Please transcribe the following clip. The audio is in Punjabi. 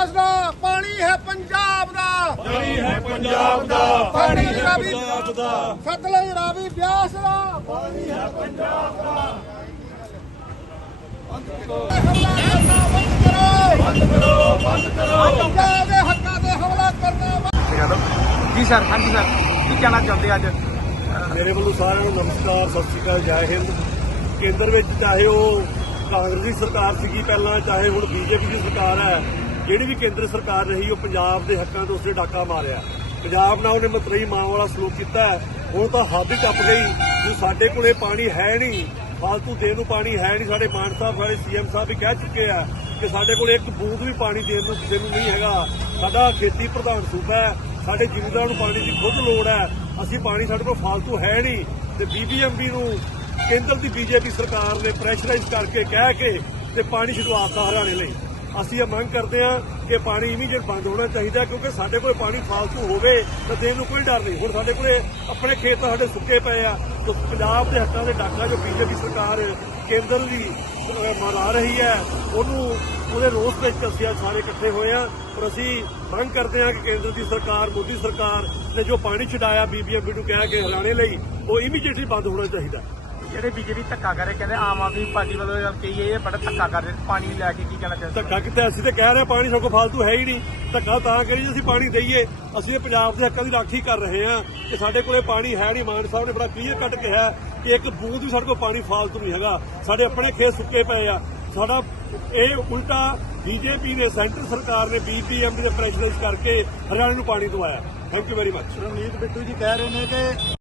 ਵਿਕਾਸ ਦਾ ਪਾਣੀ ਹੈ ਪੰਜਾਬ ਦਾ। ਪਾਣੀ ਹੈ ਪੰਜਾਬ ਦਾ। ਪਾਣੀ ਹੈ ਪੰਜਾਬ ਦਾ। ਸਤਲੁਜ ਰਾਵੀ ਬਿਆਸ ਦਾ। ਪਾਣੀ ਹੈ ਪੰਜਾਬ ਦਾ। ਹਮਲਾ ਸਰ ਕੀ ਕਹਿਣਾ ਚਾਹੁੰਦੇ ਅੱਜ? ਮੇਰੇ ਵੱਲੋਂ ਸਾਰਿਆਂ ਨੂੰ ਨਮਸਕਾਰ ਸਤਿ ਸ਼੍ਰੀ ਅਕਾਲ ਜੈ ਹਿੰਦ। ਕੇਂਦਰ ਵਿੱਚ ਚਾਹੇ ਉਹ ਕਾਂਗਰਸ ਦੀ ਸਰਕਾਰ ਸੀਗੀ ਪਹਿਲਾਂ ਚਾਹੇ ਹੁਣ ਬੀਜੇਪੀ ਦੀ ਸਰਕਾਰ ਹੈ ਜਿਹੜੀ ਵੀ ਕੇਂਦਰ ਸਰਕਾਰ ਰਹੀ, ਉਹ ਪੰਜਾਬ ਦੇ ਹੱਕਾਂ ਤੋਂ ਉਸਨੇ ਡਾਕਾ ਮਾਰਿਆ। ਪੰਜਾਬ ਨਾਲ ਉਹਨੇ ਮਤਰਈ ਮਾਂ ਵਾਲਾ ਸਲੂਕ ਕੀਤਾ ਹੁਣ ਤਾਂ ਹੱਦ ਹੀ ਟੱਪ ਗਈ ਕਿ ਸਾਡੇ ਕੋਲੇ ਪਾਣੀ ਹੈ ਨਹੀਂ। ਫਾਲਤੂ ਦੇਣ ਨੂੰ ਪਾਣੀ ਹੈ ਨਹੀਂ। ਸਾਡੇ ਮਾਨ ਸਾਹਿਬ, ਸਾਡੇ ਸੀਐਮ ਸਾਹਿਬ ਵੀ ਕਹਿ ਚੁੱਕੇ ਆ ਕਿ ਸਾਡੇ ਕੋਲ ਇੱਕ ਬੂੰਦ ਵੀ ਪਾਣੀ ਦੇਣ ਨੂੰ ਕਿਸੇ ਨੂੰ ਨਹੀਂ ਹੈਗਾ। ਸਾਡਾ ਖੇਤੀ ਪ੍ਰਧਾਨ ਸੂਬਾ ਹੈ। ਸਾਡੇ ਜ਼ਿਮੀਂਦਾਰਾਂ ਨੂੰ ਪਾਣੀ ਦੀ ਖੁਦ ਲੋੜ ਹੈ। ਅਸੀਂ ਪਾਣੀ ਸਾਡੇ ਕੋਲ ਫਾਲਤੂ ਹੈ ਨਹੀਂ। ਤੇ ਬੀਬੀਐਮਬੀ ਨੂੰ ਕੇਂਦਰ ਦੀ ਬੀਜੇਪੀ ਸਰਕਾਰ ਨੇ ਪ੍ਰੈਸ਼ਰਾਈਜ਼ ਕਰਕੇ ਕਹਿ ਕੇ ਤੇ ਪਾਣੀ ਛਡਵਾਤਾ ਹਰਿਆਣੇ ਲਈ। ਅਸੀਂ ਇਹ ਮੰਗ ਕਰਦੇ ਹਾਂ ਕਿ ਪਾਣੀ ਇਮੀਡੀਏਟ ਬੰਦ ਹੋਣਾ ਚਾਹੀਦਾ ਕਿਉਂਕਿ ਸਾਡੇ ਕੋਲ ਪਾਣੀ ਫਾਲਤੂ ਹੋਵੇ ਤਾਂ ਦੇਣ ਨੂੰ ਕੋਈ ਡਰ ਨਹੀਂ। ਹੁਣ ਸਾਡੇ ਕੋਲੇ ਆਪਣੇ ਖੇਤ ਸਾਡੇ ਸੁੱਕੇ ਪਏ ਆ, ਤੇ ਪੰਜਾਬ ਦੇ ਹੱਕਾਂ ਦੇ ਡਾਕਾ ਜੋ ਬੀਜੇਪੀ ਸਰਕਾਰ ਕੇਂਦਰ ਦੀ ਮਨਾ ਰਹੀ ਹੈ, ਉਹਨੂੰ, ਉਹਦੇ ਰੋਸ ਵਿੱਚ ਅਸੀਂ ਸਾਰੇ ਇਕੱਠੇ ਹੋਏ ਆ ਪਰ ਅਸੀਂ ਮੰਗ ਕਰਦੇ ਹਾਂ ਕਿ ਕੇਂਦਰ ਦੀ ਸਰਕਾਰ, ਮੋਦੀ ਸਰਕਾਰ ਨੇ ਜੋ ਪਾਣੀ ਛਡਾਇਆ ਬੀਬੀਐਮਬੀ ਨੂੰ ਕਹਿ ਕੇ ਹਰਿਆਣੇ ਲਈ, ਉਹ ਇਮੀਡੀਏਟਲੀ ਬੰਦ ਹੋਣਾ ਚਾਹੀਦਾ ਜਿਹੜੇ ਬੀਜੇਪੀ ਧੱਕਾ ਕਰ ਰਹੇ ਕਹਿੰਦੇ ਆਮ ਆਦਮੀ ਪਾਰਟੀ ਵੱਲੋਂ ਇਹ ਗੱਲ ਕਹੀ ਹੈ ਇਹ ਬੜਾ ਧੱਕਾ ਕਰ ਰਹੇ ਪਾਣੀ ਲੈ ਕੇ ਕੀ ਕਹਿਣਾ ਚਾਹੁੰਦੇ ਧੱਕਾ ਕਿਤੇ ਅਸੀਂ ਤੇ ਕਹਿ ਰਹੇ ਪਾਣੀ ਸਾਡੇ ਕੋਲ ਫਾਲਤੂ ਹੈ ਹੀ ਨਹੀਂ। ਧੱਕਾ ਤਾਂ ਕਰੀ ਜੇ ਅਸੀਂ ਪਾਣੀ ਦਈਏ ਅਸੀਂ ਇਹ ਪੰਜਾਬ ਦੇ ਹੱਕਾਂ ਦੀ ਰਾਖੀ ਕਰ ਰਹੇ ਹਾਂ ਕਿ ਸਾਡੇ ਕੋਲੇ ਪਾਣੀ ਹੈ ਨਹੀਂ। ਮਾਨ ਸਾਹਿਬ ਨੇ ਬੜਾ ਕਲੀਅਰ ਕੱਟ ਕਿਹਾ ਕਿ ਇੱਕ ਬੂੰਦ ਵੀ ਸਾਡੇ ਕੋਲ ਪਾਣੀ ਫਾਲਤੂ ਨਹੀਂ ਹੈਗਾ। ਸਾਡੇ ਆਪਣੇ ਖੇਤ ਸੁੱਕੇ ਪਏ ਆ। ਸਾਡਾ ਇਹ ਉਲਟਾ ਬੀਜੇਪੀ ਨੇ ਸੈਂਟਰ ਸਰਕਾਰ ਨੇ ਬੀਪੀਐਮਬੀ ਦੇ ਪ੍ਰੈਸ਼ਰਾਈਜ਼ ਕਰਕੇ ਹਰਿਆਣੇ ਨੂੰ ਪਾਣੀ ਦਵਾਇਆ। Thank you very much Ranjit Bittu ji ਕਹਿ ਰਹੇ ਨੇ ਕਿ